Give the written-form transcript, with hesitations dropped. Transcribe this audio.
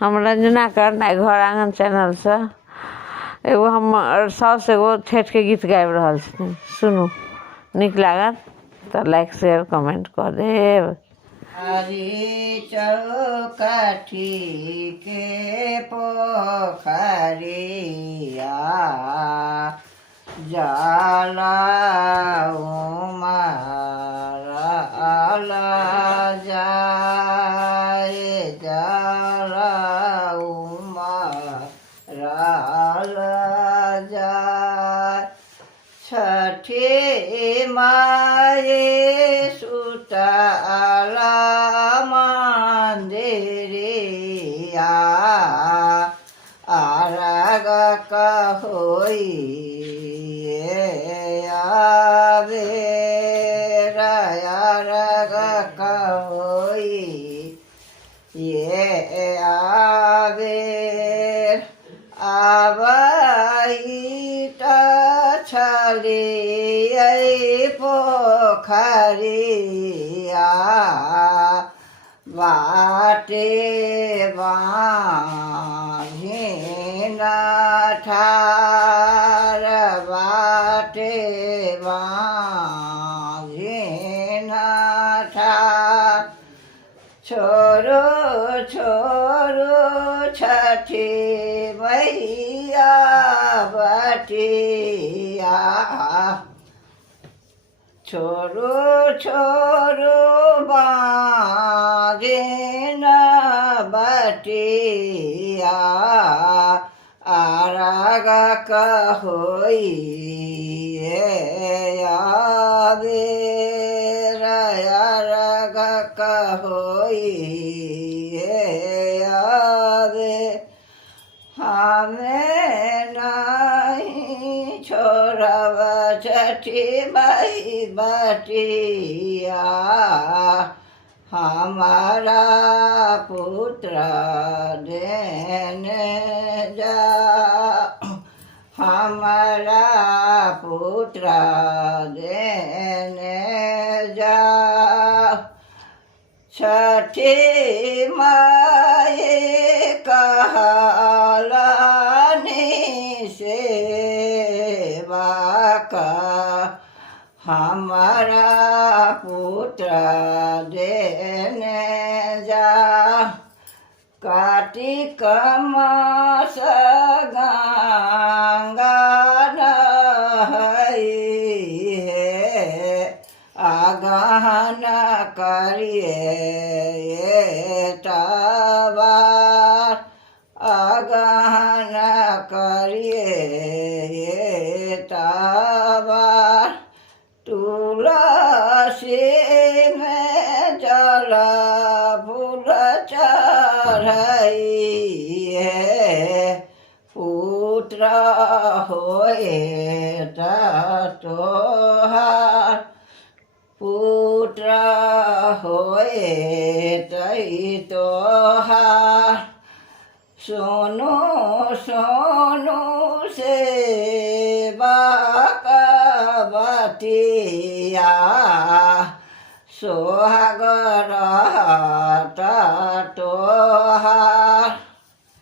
हम रंजना करना घर आंगन चैनल से एगो हम सास एगो छठ के गीत गाबि रहल छथिन, सुनू, निक लागत तो लाइक शेयर कमेंट कर देब। हरी चौकाठी के पोखरिया जाला उमरला जाए, जाला उमरला जाए। छठी माए सुतला मंदिरिया आरग कहोई आवे आरग कहोई ये आवे आवाई छलिए पोखरिया बाटे बाँझिन ठार बाटे बाँझिन ठार। छोरो छोरो छठी मैया बटिया, छोरो छोरो बाँझिन बटिया आरग कहोई आवे आरग कहोई आवे। हमें नहीं छोड़ब छठी माई बटिया, हमारा पुत्र देने जा, हमारा पुत्र देने जा। छठी माई कहलानी सेवा का, हमारा पुत्र देने जा। कार्तिक मास गंगा नहाई है, आगहन करिए तबार, आगहन करिए तबार। तुलसी में जल फूल चढ़ाई है, पुत्र होए तोहार, पुत्र होए तई तोहार। सोनू सोनू सेवा बटिया सोहागर तोहार।